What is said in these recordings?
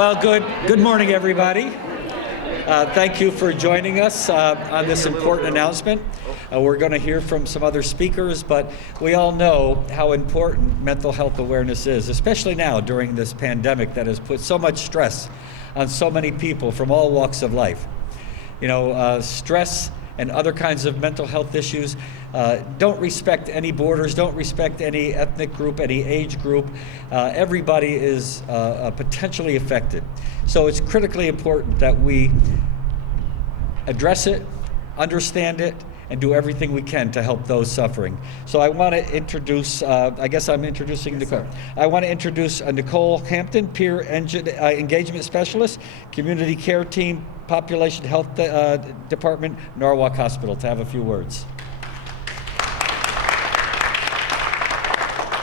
Well, good morning, everybody. Thank you for joining us on this important announcement. We're going to hear from some other speakers, but we all know how important mental health awareness is, especially now during this pandemic that has put so much stress on so many people from all walks of life. You know, stress and other kinds of mental health issues don't respect any borders, don't respect any ethnic group, any age group. Everybody is potentially affected. So it's critically important that we address it, understand it, and do everything we can to help those suffering. So I want to introduce, I guess I'm introducing Nicole. I want to introduce Nicole Hampton, Peer Engagement Specialist, Community Care Team, Population Health Department, Norwalk Hospital, to have a few words.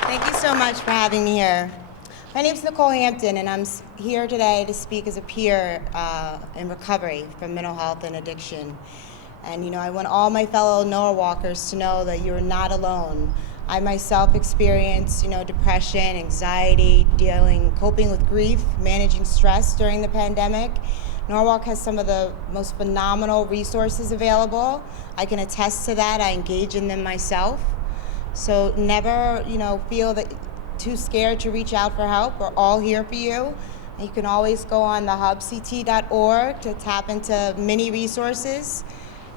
Thank you so much for having me here. My name is Nicole Hampton, and I'm here today to speak as a peer in recovery from mental health and addiction. And you know, I want all my fellow Norwalkers to know that you're not alone. I myself experienced, depression, anxiety, coping with grief, managing stress during the pandemic. Norwalk has some of the most phenomenal resources available. I can attest to that. I engage in them myself. So never, feel that too scared to reach out for help. We're all here for you. And you can always go on the hubct.org to tap into many resources.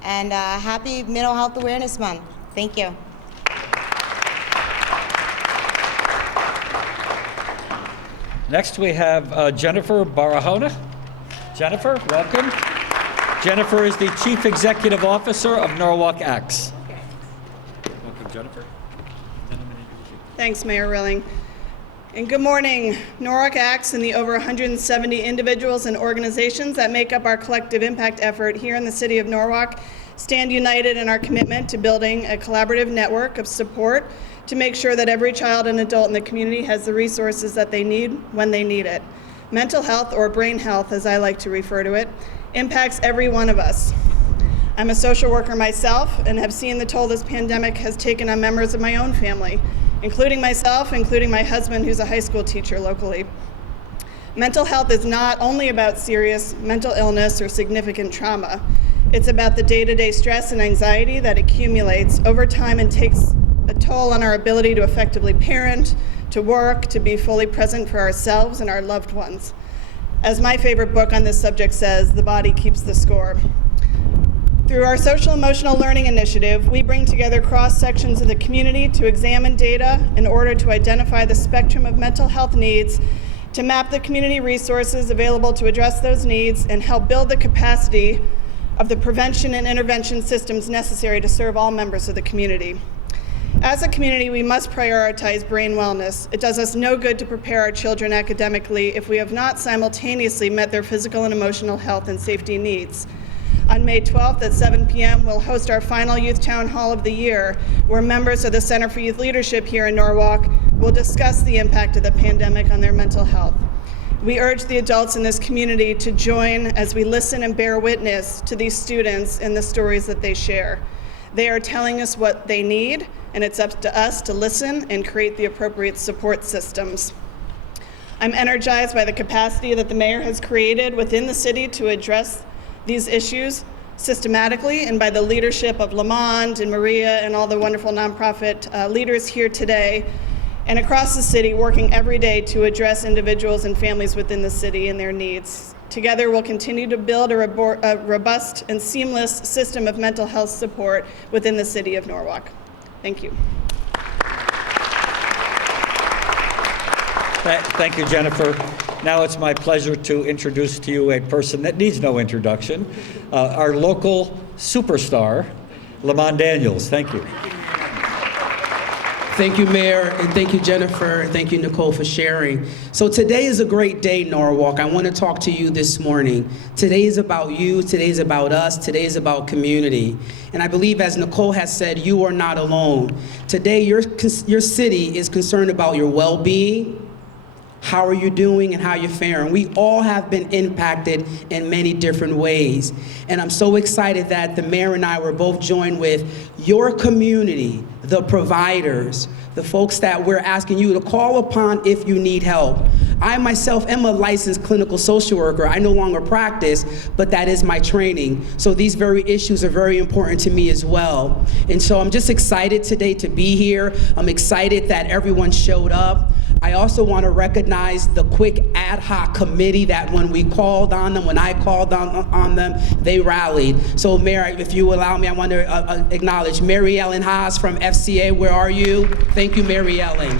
And happy Mental Health Awareness Month. Thank you. Next we have Jennifer Barahona. Jennifer, welcome. Jennifer is the Chief Executive Officer of Norwalk Acts. Welcome, Jennifer. Thanks, Mayor Rilling. And good morning. Norwalk Acts and the over 170 individuals and organizations that make up our collective impact effort here in the city of Norwalk stand united in our commitment to building a collaborative network of support to make sure that every child and adult in the community has the resources that they need when they need it. Mental health, or brain health as I like to refer to it, impacts every one of us. I'm a social worker myself and have seen the toll this pandemic has taken on members of my own family, including myself, including my husband, who's a high school teacher locally. Mental health is not only about serious mental illness or significant trauma. It's about the day-to-day stress and anxiety that accumulates over time and takes a toll on our ability to effectively parent, to work, to be fully present for ourselves and our loved ones. As my favorite book on this subject says, the body keeps the score. Through our Social Emotional Learning Initiative, we bring together cross-sections of the community to examine data in order to identify the spectrum of mental health needs, to map the community resources available to address those needs, and help build the capacity of the prevention and intervention systems necessary to serve all members of the community. As a community, we must prioritize brain wellness. It does us no good to prepare our children academically if we have not simultaneously met their physical and emotional health and safety needs. On May 12th at 7 p.m., we'll host our final Youth Town Hall of the year, where members of the Center for Youth Leadership here in Norwalk will discuss the impact of the pandemic on their mental health. We urge the adults in this community to join as we listen and bear witness to these students and the stories that they share. They are telling us what they need, and it's up to us to listen and create the appropriate support systems. I'm energized by the capacity that the mayor has created within the city to address these issues systematically, and by the leadership of Lamont and Maria and all the wonderful nonprofit leaders here today and across the city, working every day to address individuals and families within the city and their needs. Together, we'll continue to build a robust and seamless system of mental health support within the city of Norwalk. Thank you. Thank you, Jennifer. Now it's my pleasure to introduce to you a person that needs no introduction, our local superstar, Lamont Daniels. Thank you. Thank you, Mayor, and thank you, Jennifer. Thank you, Nicole, for sharing. So today is a great day, Norwalk. I want to talk to you this morning. Today is about you. Today is about us. Today is about community. And I believe, as Nicole has said, you are not alone. Today, your city is concerned about your well-being, how are you doing, and how you're faring. We all have been impacted in many different ways. And I'm so excited that the mayor and I were both joined with your community, the providers, the folks that we're asking you to call upon if you need help. I myself am a licensed clinical social worker. I no longer practice, but that is my training. So these very issues are very important to me as well. And so I'm just excited today to be here. I'm excited that everyone showed up. I also want to recognize the quick ad hoc committee that when we called on them, when I called on them, they rallied. So Mayor, if you allow me, I want to acknowledge Mary Ellen Haas from FCA. Where are you? Thank you, Mary Ellen.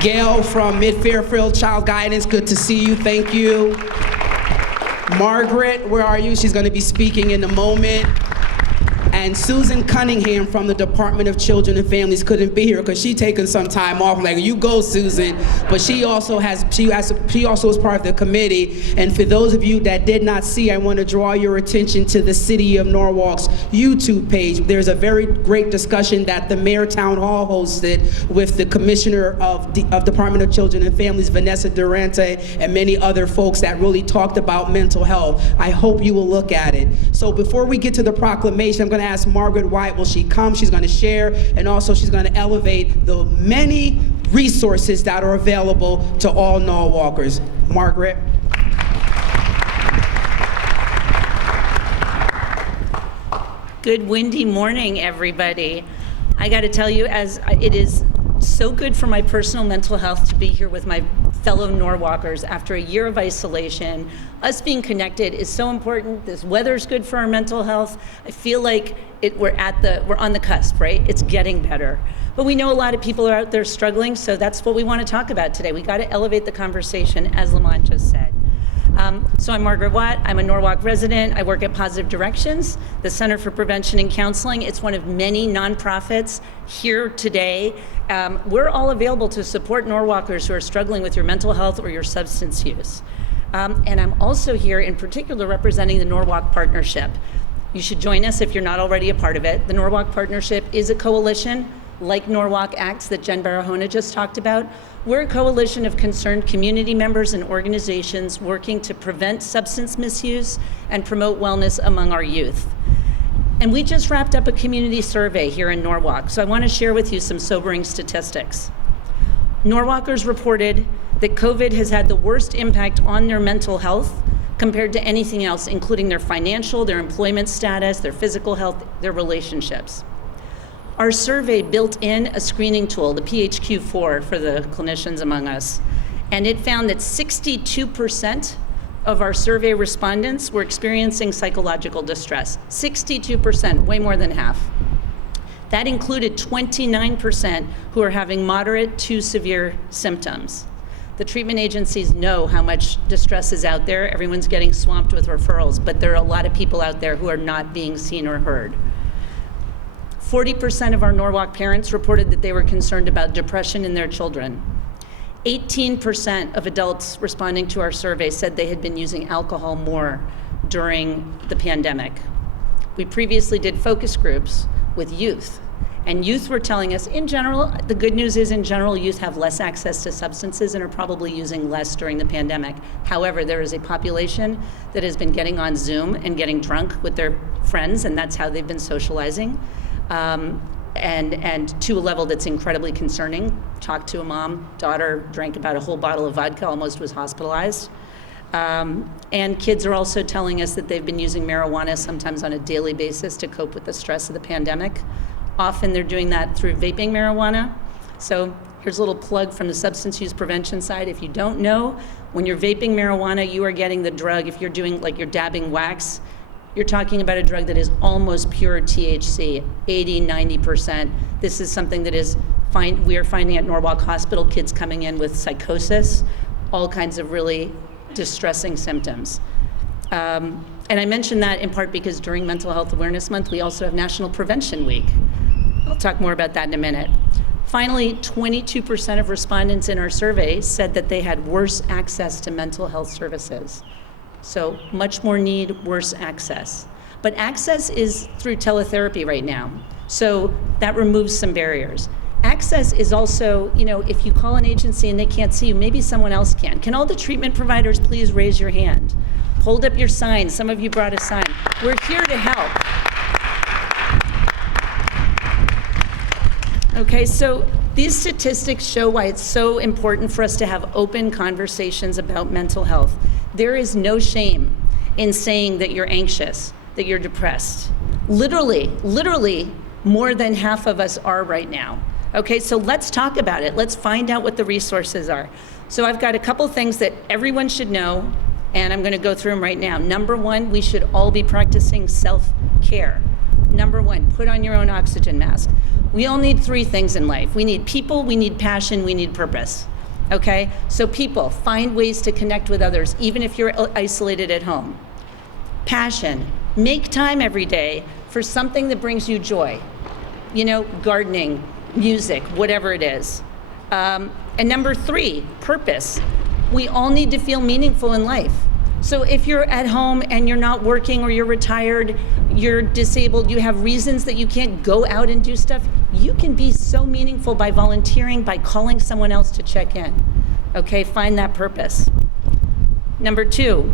Gail from Mid-Fairfield Child Guidance, good to see you, thank you. Margaret, where are you? She's going to be speaking in a moment. And Susan Cunningham from the Department of Children and Families couldn't be here because she's taking some time off. I'm like, you go, Susan. But she also is part of the committee. And for those of you that did not see, I want to draw your attention to the City of Norwalk's YouTube page. There's a very great discussion that the Mayor Town Hall hosted with the Commissioner of Department of Children and Families, Vanessa Durante, and many other folks that really talked about mental health. I hope you will look at it. So before we get to the proclamation, I'm going to ask Margaret White, will she come? She's going to share, and also she's going to elevate the many resources that are available to all Norwalkers. Margaret. Good windy morning, everybody. I got to tell you, as it is so good for my personal mental health to be here with my fellow Norwalkers after a year of isolation. Us being connected is so important. This weather's good for our mental health. I feel like we're on the cusp, right? It's getting better. But we know a lot of people are out there struggling, so that's what we want to talk about today. We got to elevate the conversation, as Lamont just said. So I'm Margaret Watt. I'm a Norwalk resident. I work at Positive Directions, the Center for Prevention and Counseling. It's one of many nonprofits here today. We're all available to support Norwalkers who are struggling with your mental health or your substance use. And I'm also here in particular representing the Norwalk Partnership. You should join us if you're not already a part of it. The Norwalk Partnership is a coalition like Norwalk Acts that Jen Barahona just talked about. We're a coalition of concerned community members and organizations working to prevent substance misuse and promote wellness among our youth. And we just wrapped up a community survey here in Norwalk, so I want to share with you some sobering statistics. Norwalkers reported that COVID has had the worst impact on their mental health compared to anything else, including their financial, their employment status, their physical health, their relationships. Our survey built in a screening tool, the PHQ-4 for the clinicians among us, and it found that 62% of our survey respondents were experiencing psychological distress. 62%, way more than half. That included 29% who are having moderate to severe symptoms. The treatment agencies know how much distress is out there. Everyone's getting swamped with referrals, but there are a lot of people out there who are not being seen or heard. 40% of our Norwalk parents reported that they were concerned about depression in their children. 18% of adults responding to our survey said they had been using alcohol more during the pandemic. We previously did focus groups with youth, and youth were telling us, in general, the good news is in general, youth have less access to substances and are probably using less during the pandemic. However, there is a population that has been getting on Zoom and getting drunk with their friends, and that's how they've been socializing. And to a level that's incredibly concerning. Talked to a mom, daughter drank about a whole bottle of vodka, almost was hospitalized. And kids are also telling us that they've been using marijuana sometimes on a daily basis to cope with the stress of the pandemic. Often they're doing that through vaping marijuana. So here's a little plug from the substance use prevention side. If you don't know, when you're vaping marijuana, you are getting the drug. If you're doing, like you're dabbing wax, you're talking about a drug that is almost pure THC, 80, 90%. This is something that we are finding at Norwalk Hospital, kids coming in with psychosis, all kinds of really distressing symptoms. And I mention that in part because during Mental Health Awareness Month, we also have National Prevention Week. I'll talk more about that in a minute. Finally, 22% of respondents in our survey said that they had worse access to mental health services. So much more need, worse access. But access is through teletherapy right now. So that removes some barriers. Access is also, if you call an agency and they can't see you, maybe someone else can. Can all the treatment providers please raise your hand? Hold up your sign. Some of you brought a sign. We're here to help. Okay, so these statistics show why it's so important for us to have open conversations about mental health. There is no shame in saying that you're anxious, that you're depressed. Literally, more than half of us are right now. Okay, so let's talk about it. Let's find out what the resources are. So I've got a couple things that everyone should know, and I'm going to go through them right now. Number one, we should all be practicing self-care. Number one, put on your own oxygen mask. We all need three things in life. We need people, we need passion, we need purpose. Okay? So people, find ways to connect with others, even if you're isolated at home. Passion, make time every day for something that brings you joy. You know, gardening, music, whatever it is. And number three, purpose. We all need to feel meaningful in life. So if you're at home and you're not working or you're retired, you're disabled, you have reasons that you can't go out and do stuff, you can be so meaningful by volunteering, by calling someone else to check in. Okay, find that purpose. Number two,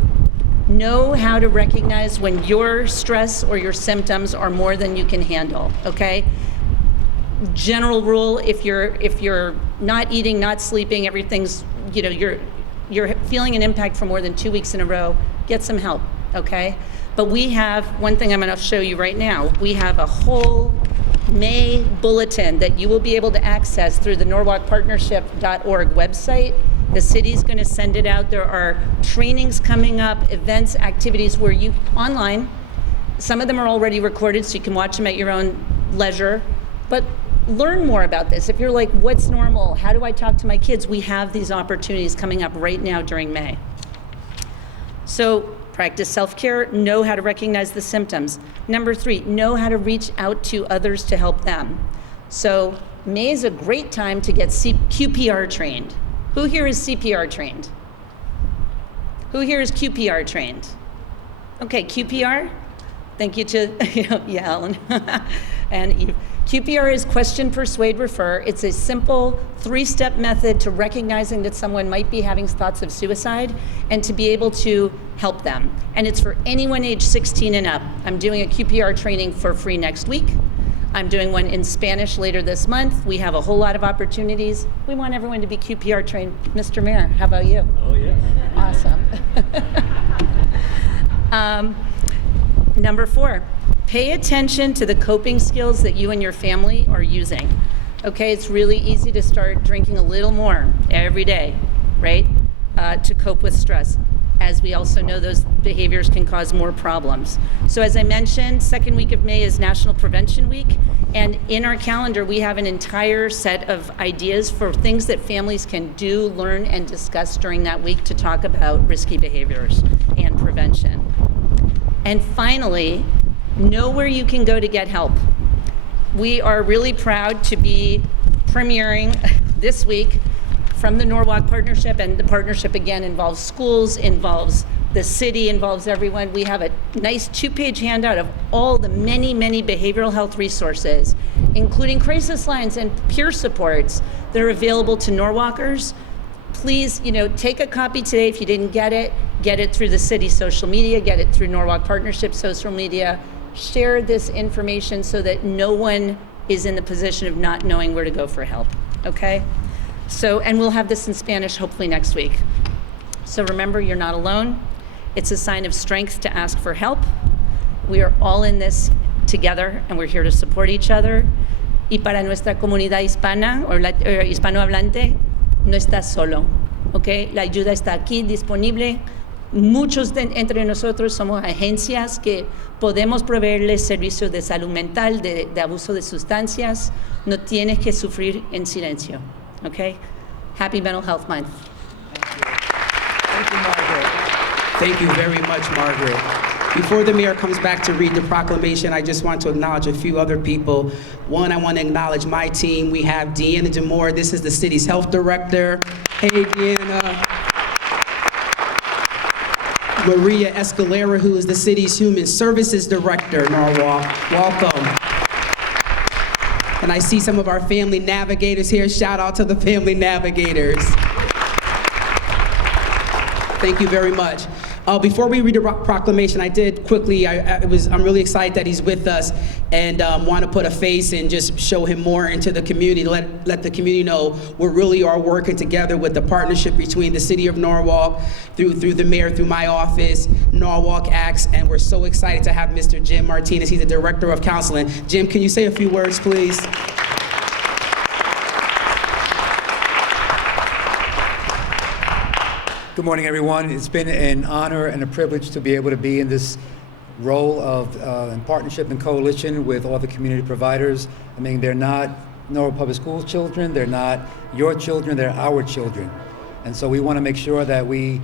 know how to recognize when your stress or your symptoms are more than you can handle, okay? General rule, if you're not eating, not sleeping, everything's, you know, you're feeling an impact for more than 2 weeks in a row, get some help, okay? But we have, one thing I'm gonna show you right now, we have a whole May bulletin that you will be able to access through the norwalkpartnership.org website. The city's gonna send it out. There are trainings coming up, events, activities where you, online, some of them are already recorded so you can watch them at your own leisure, but learn more about this. If you're like, what's normal? How do I talk to my kids? We have these opportunities coming up right now during May. So practice self-care, know how to recognize the symptoms. Number three, know how to reach out to others to help them. So May is a great time to get QPR trained. Who here is CPR trained? Who here is QPR trained? Okay, QPR? Thank you to, yeah, Ellen. And Eve. QPR is question, persuade, refer. It's a simple 3-step method to recognizing that someone might be having thoughts of suicide and to be able to help them. And it's for anyone age 16 and up. I'm doing a QPR training for free next week. I'm doing one in Spanish later this month. We have a whole lot of opportunities. We want everyone to be QPR trained. Mr. Mayor, how about you? Oh, yes. Awesome. Number 4. Pay attention to the coping skills that you and your family are using. Okay, it's really easy to start drinking a little more every day, right? To cope with stress. As we also know, those behaviors can cause more problems. So as I mentioned, second week of May is National Prevention Week. And in our calendar, we have an entire set of ideas for things that families can do, learn, and discuss during that week to talk about risky behaviors and prevention. And finally, know where you can go to get help. We are really proud to be premiering this week from the Norwalk Partnership, and the partnership again involves schools, involves the city, involves everyone. We have a nice 2-page handout of all the many, many behavioral health resources, including crisis lines and peer supports that are available to Norwalkers. Please, take a copy today if you didn't get it through the city social media, get it through Norwalk Partnership social media. Share this information so that no one is in the position of not knowing where to go for help, okay? So, and we'll have this in Spanish hopefully next week. So remember, you're not alone. It's a sign of strength to ask for help. We are all in this together and we're here to support each other. Y para nuestra comunidad hispana o hispanohablante, no estás solo, okay? La ayuda está aquí disponible. Muchos entre nosotros somos agencias que podemos proveerles servicios de salud mental, de abuso de sustancias. No tienes que sufrir en silencio. Okay? Happy Mental Health Month. Thank you, Margaret. Thank you very much, Margaret. Before the mayor comes back to read the proclamation, I just want to acknowledge a few other people. One, I want to acknowledge my team. We have Deanna DeMore. This is the city's health director. Hey, Deanna. Maria Escalera, who is the city's human services director, Norwalk. Welcome. And I see some of our family navigators here. Shout out to the family navigators. Thank you very much. Before we read the proclamation, I did quickly, I'm really excited that he's with us, and want to put a face and just show him more into the community, let the community know we really are working together with the partnership between the city of Norwalk, through the mayor, through my office, Norwalk Acts, and we're so excited to have Mr. Jim Martinez. He's the Director of Counseling. Jim, can you say a few words, please? Good morning, everyone. It's been an honor and a privilege to be able to be in this role of in partnership and coalition with all the community providers. I mean, they're not Norwalk Public Schools children, they're not your children, they're our children. And so we want to make sure that we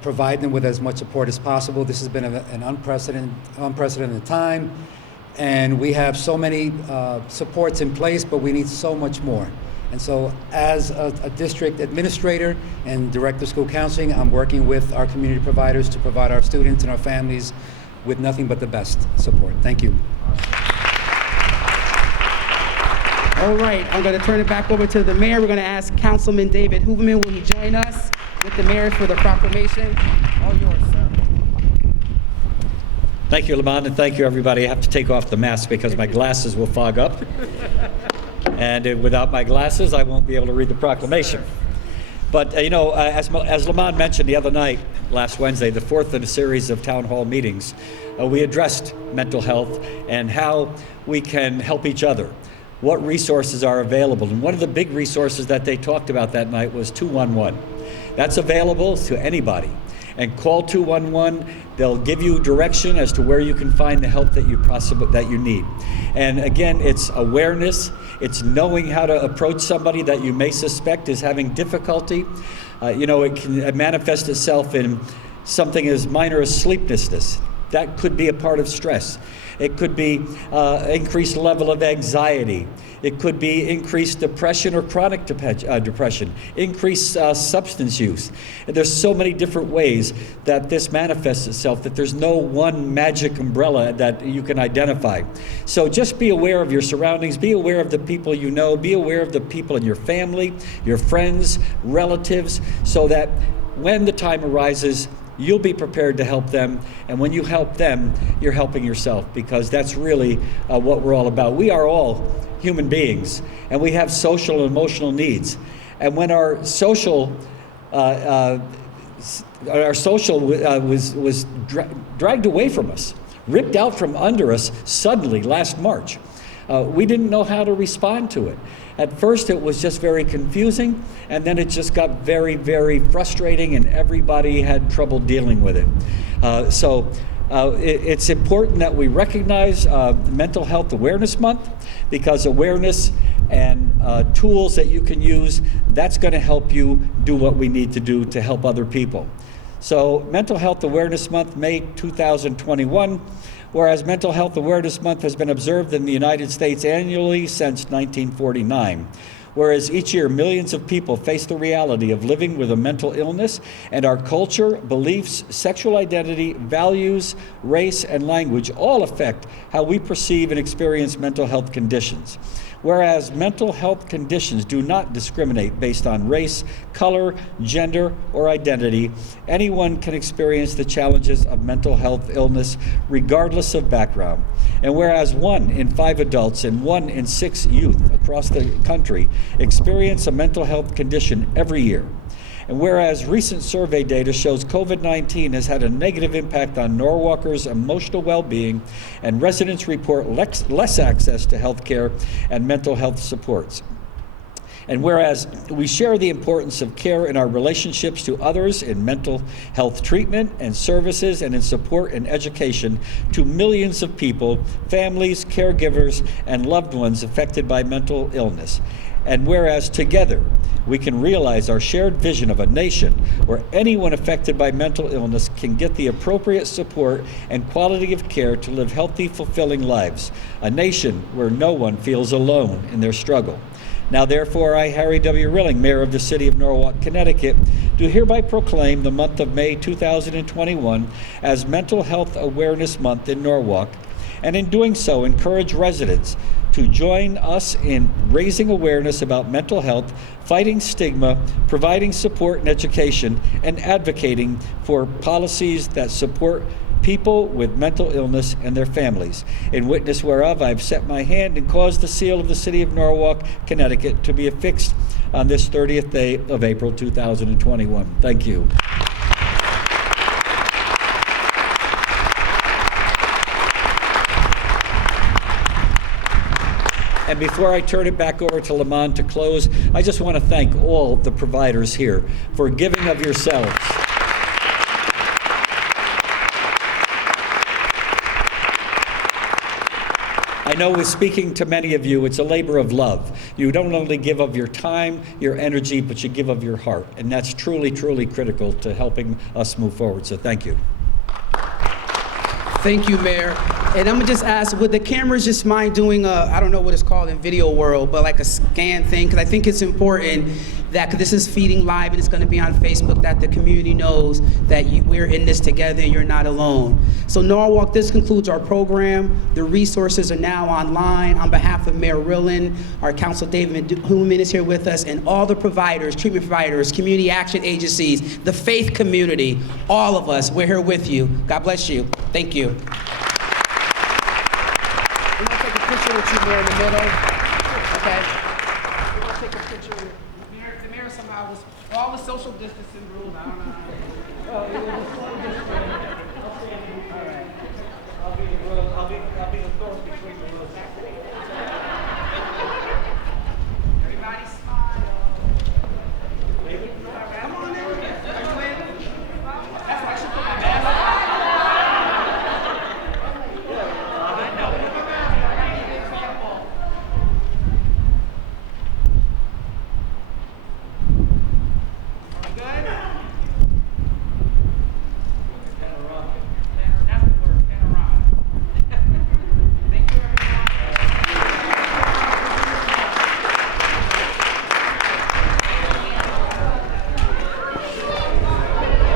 provide them with as much support as possible. This has been an unprecedented time, and we have so many supports in place, but we need so much more. And so as a district administrator and director of school counseling, I'm working with our community providers to provide our students and our families with nothing but the best support. Thank you. All right, I'm going to turn it back over to the mayor. We're going to ask Councilman David Hooverman, will he join us with the mayor for the proclamation? All yours, sir. Thank you, Lamont, and thank you, everybody. I have to take off the mask because my glasses will fog up. And without my glasses, I won't be able to read the proclamation. But, as Lamont mentioned the other night, last Wednesday, the fourth in a series of town hall meetings, we addressed mental health and how we can help each other, what resources are available. And one of the big resources that they talked about that night was 211. That's available to anybody. And call 211. They'll give you direction as to where you can find the help that you need. And again, it's awareness. It's knowing how to approach somebody that you may suspect is having difficulty. It can manifest itself in something as minor as sleeplessness. That could be a part of stress. It could be increased level of anxiety. It could be increased depression or chronic depression, increased substance use. And there's so many different ways that this manifests itself that there's no one magic umbrella that you can identify. So just be aware of your surroundings, be aware of the people you know, be aware of the people in your family, your friends, relatives, so that when the time arises, you'll be prepared to help them, and when you help them, you're helping yourself, because that's really what we're all about. We are all human beings, and we have social and emotional needs. And when our social was dragged away from us, ripped out from under us suddenly last March, we didn't know how to respond to it. At first, it was just very confusing, and then it just got very, very frustrating, and everybody had trouble dealing with it. It's important that we recognize Mental Health Awareness Month, because awareness and tools that you can use, that's going to help you do what we need to do to help other people. So Mental Health Awareness Month, May 2021, whereas Mental Health Awareness Month has been observed in the United States annually since 1949. Whereas each year millions of people face the reality of living with a mental illness, and our culture, beliefs, sexual identity, values, race, and language all affect how we perceive and experience mental health conditions. Whereas mental health conditions do not discriminate based on race, color, gender, or identity, anyone can experience the challenges of mental health illness regardless of background. And whereas 1 in 5 adults and 1 in 6 youth across the country experience a mental health condition every year. And whereas recent survey data shows COVID-19 has had a negative impact on Norwalkers' emotional well-being, and residents report less access to health care and mental health supports. And whereas we share the importance of care in our relationships to others in mental health treatment and services, and in support and education to millions of people, families, caregivers, and loved ones affected by mental illness. And whereas together we can realize our shared vision of a nation where anyone affected by mental illness can get the appropriate support and quality of care to live healthy, fulfilling lives. A nation where no one feels alone in their struggle. Now therefore, I, Harry W. Rilling, Mayor of the City of Norwalk, Connecticut, do hereby proclaim the month of May 2021 as Mental Health Awareness Month in Norwalk, and in doing so, encourage residents to join us in raising awareness about mental health, fighting stigma, providing support and education, and advocating for policies that support people with mental illness and their families. In witness whereof, I've set my hand and caused the seal of the City of Norwalk, Connecticut, to be affixed on this 30th day of April 2021. Thank you. And before I turn it back over to Lamont to close, I just want to thank all the providers here for giving of yourselves. I know with speaking to many of you, it's a labor of love. You don't only give of your time, your energy, but you give of your heart. And that's truly, truly critical to helping us move forward. So thank you. Thank you, Mayor. And I'm gonna just ask, would the cameras just mind doing I don't know what it's called in video world, but like a scan thing? Because I think it's important that, because this is feeding live and it's gonna be on Facebook, that the community knows that we're in this together and you're not alone. So Norwalk, this concludes our program. The resources are now online. On behalf of Mayor Rillen, our Council David Human is here with us, and all the providers, treatment providers, community action agencies, the faith community, all of us, we're here with you. God bless you. Thank you. We're gonna take a picture with you, Mayor, in the middle. Okay? We're gonna take a picture with the mayor somehow was all the social distancing rules. I don't know. Oh, it was a slow distance. All right. I'll be the thorn between the rules. Everybody smile. Come on in. Are you in? That's why I should put my mask on.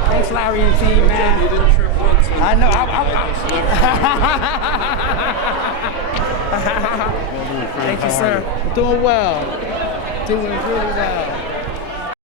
Thanks, Larry and team, man. You didn't trip once. I know. Thank you, sir. Doing well. Doing really well.